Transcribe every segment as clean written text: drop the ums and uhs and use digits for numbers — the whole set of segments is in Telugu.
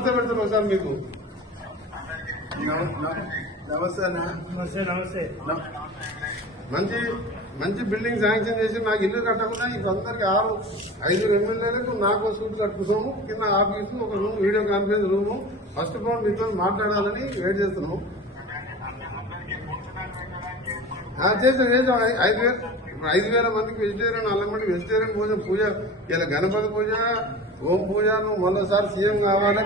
నమస్తే పెడతారు ఒకసారి మీకు. నమస్తే అన్న. నమస్తే నమస్తే. మంచి మంచి బిల్డింగ్ శాంక్షన్ చేసి నాకు ఇల్లు కట్టకుండా ఇంక అందరికి 5 ఎమ్మెల్యేలకు నాకు సూట్ కట్టుకున్నాము. కింద ఆఫీసు, ఒక room, video conference room. First of all మీతో మాట్లాడాలని వెయిట్ చేస్తున్నాము. చేసాం 5,000 మందికి వెజిటేరియన్, 1,000 మందికి వెజిటేరియన్ పూజ. ఇలా గణపతి పూజ, ఓం పూజ. నువ్వు మరోసారి సీఎం కావాలి.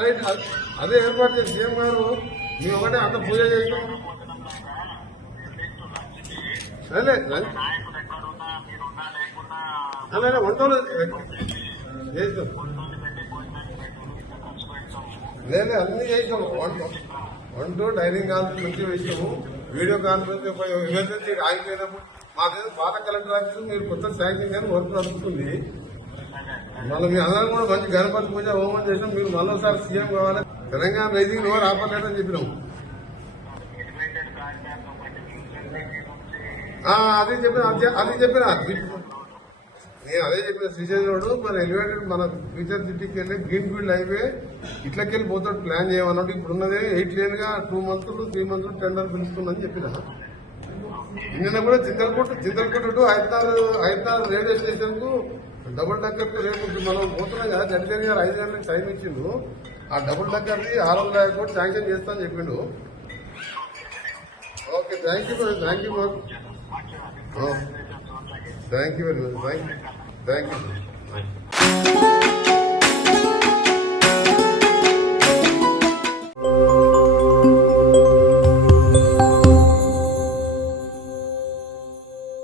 రైట్, అదే ఏర్పాటు చేసి సీఎం గారు మేము ఒకటే అంత పూజ చేయటం. అలాగే వంటలు చేస్తాం. లేదు అన్ని చేసాము. వంట డైనింగ్ హాల్ మంచి విషయము. వీడియో కాన్ఫరెన్స్ ఎమర్జెన్సీ ఆగిపోయినప్పుడు మాకేదో పాత కలెక్టర్ ఆఫీసు మీరు కొత్త శాంక్షన్ కానీ వర్క్ నడుస్తుంది. మళ్ళీ మీ అందరం కూడా మంచి గణపతి పూజ హోమం చేసినాం. మీరు మరోసారి సీఎం కావాలి. తెలంగాణ రైజింగ్ నో ఆపలేదని చెప్పినాం. అదే చెప్పిన నేను అదే చెప్పిన శ్రీశైలం రోడ్డు మన ఎలివేటెడ్ మన ఫ్యూచర్ సిటీకి వెళ్ళి గ్రీన్ ఫీల్డ్ హైవే ఇట్లకెళ్ళి పోతాడు ప్లాన్ చేయమన్నట్టు. ఇప్పుడు ఉన్నదే 8 లేన్ గా 2 మంత్స్ 3 మంత్స్ టెండర్ పిలుస్తుందని చెప్పిన. నిన్న కూడా చింతలకోట టు హైదరాబాద్ రైల్వే స్టేషన్ కు డబుల్ డక్కర్ కు రేపు మనం పోతున్నాం కదా. జడ్జి గారు 5 గంటలకు టైం ఇచ్చిండు. ఆ డబుల్ డక్కర్ది 600 కోట్లు శాంక్షన్ చేస్తా అని చెప్పిండు. Okay, thank you very much. Thank you.